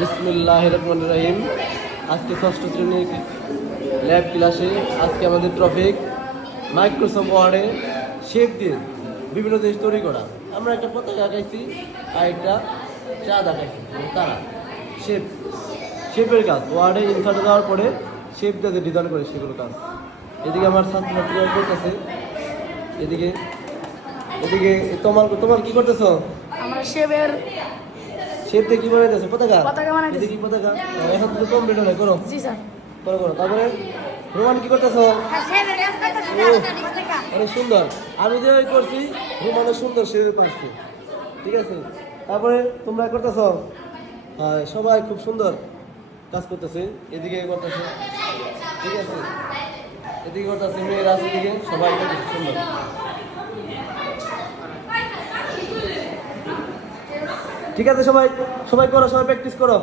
বিসমিল্লাহির রহমানির রহিম। আজকে ষষ্ঠ শ্রেণীর ল্যাব ক্লাসে আজকে আমাদের টপিক মাইক্রোসফট ওয়ার্ডে শেপ দিয়ে বিভিন্ন জিনিস তৈরি করা। আমরা একটা পতাকা আঁকাইছি আর একটা চাঁদ আঁকাইছি, তারা শেপের কাজ। ওয়ার্ডে ইনসার্ট দেওয়ার পরে শেপ দিয়ে ডিজাইন করে সেগুলো কাজ। এদিকে আমার ছাত্রছাত্রীরা করতেছে, এদিকে এদিকে তোমার কি করতেছো? আমরা শেপ দিয়ে কি বানাইতেছো? পতাকা বানাইতেছি। এদিকে পতাকা এখন তো কমপ্লিট হলো, করো জি স্যার। করো। তারপরে রোমান কি করতেছো? অনেক সুন্দর। আমি যে করছি রোমানের সুন্দর সে পারছি, ঠিক আছে। তারপরে তোমরা করতেছো, সবাই খুব সুন্দর কাজ করতেছে। এদিকে করতেছে, ঠিক আছে। এদিকে করতেছে মেয়েরা, এদিকে সবাই করতেছে সুন্দর। ঠিক আছে, সবাই করো, সবাই প্র্যাকটিস করো।